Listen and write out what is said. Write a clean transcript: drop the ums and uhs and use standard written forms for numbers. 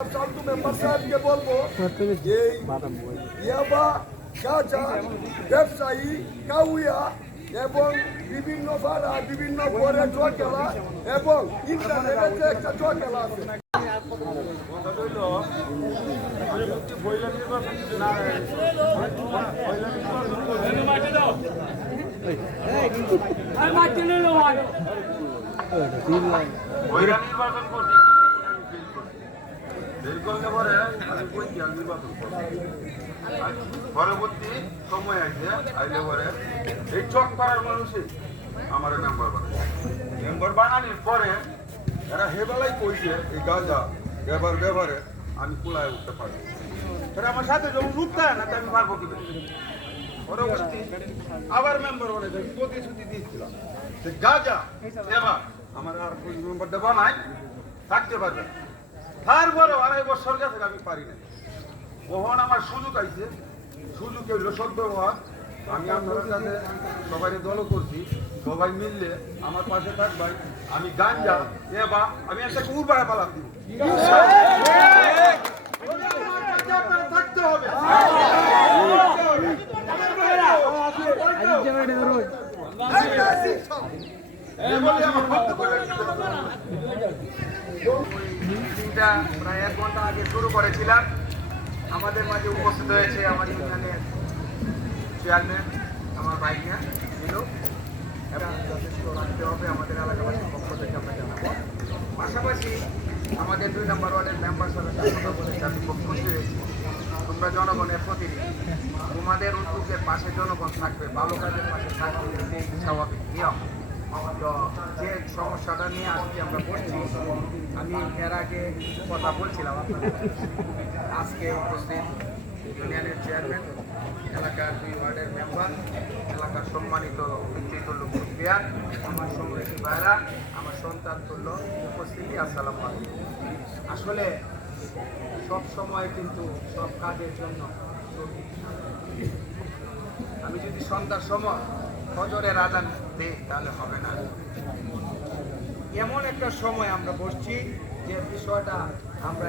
ফালতু মেম্বার সাহেবকে বলবো যে ইয়াবা গাঁজা ব্যবসায়ী কাউয়া এবং বিভিন্ন পাড়া বিভিন্ন ঘরে জোয়া খেলা এবং ইন্টারনেটে একটা জোয়া খেলা আছে। পরবর্তী সময় আছে আইলে পরে এই চক পাড়ার মানুষই আমার মেম্বার বানানোর পরে এরা হেবেলাই কইছে এই গাঁজা ব্যবহারে আমি কুলায় উঠতে পারি। আমার সাথে যখন উঠতে না তো আমি পারবো কি পরবর্তী আবার মেম্বার বানাইছে প্রতিশ্রুতি দিয়েছিলাম যে গাঁজা এবার আমার আর কোন মেম্বারটা বানাই থাকতে পারবে। তারপরেও 2.5 বছর গেছে আমি পারি না। কখন আমার সুযোগ আইছে, সুযোগ হইল সদ্ব্যবহার। আমি আপনার কাছে সবাই দল করছি, সবাই মিললে আমার পাশে থাকবাই। আমি গাঞ্জা এবার আমি একটা উর্বায় পালাম দিব থাকতে হবে। মিটিংটা প্রায় 1 ঘন্টা আগে শুরু করেছিলাম। আমাদের মাঝে উপস্থিত হয়েছে আমার ইউনিয়নের চেয়ারম্যান আমার ভাইয়া নীলু। এবং যথেষ্ট রাখতে হবে আমাদের এলাকাবাসীর পক্ষ থেকে আমরা জানাবো। পাশাপাশি আমাদের 2 নম্বর ওয়ার্ডের মেম্বার সদস্য বলেছে আমি খুব খুশি হয়েছি। তোমরা জনগণের প্রতিনিধি, তোমাদের উদ্যোগের পাশে জনগণ থাকবে, ভালো কাজের পাশে থাকবে, এটাই স্বাভাবিক নিয়ম। তো যে সমস্যাটা নিয়ে আজকে আমরা বলছি, আমি এর আগে কথা বলছিলাম আপনাদের। আজকে উপস্থিত ইউনিয়নের চেয়ারম্যান, এলাকার 2 ওয়ার্ডের মেম্বার, এলাকার সম্মানিত নেতৃত্ব লোক প্লেয়ার, আমার সংগ্রামী ভাইরা, আমার সন্তান তুল্য উপস্থিতি, আসসালামু আলাইকুম। আসলে সব সময় কিন্তু সব কাজের জন্য আমি যদি সন্ধ্যার সময় ফজরের আযান দেই তাহলে হবে না। এমন একটা সময় আমরা বসছি যে বিষয়টা আমরা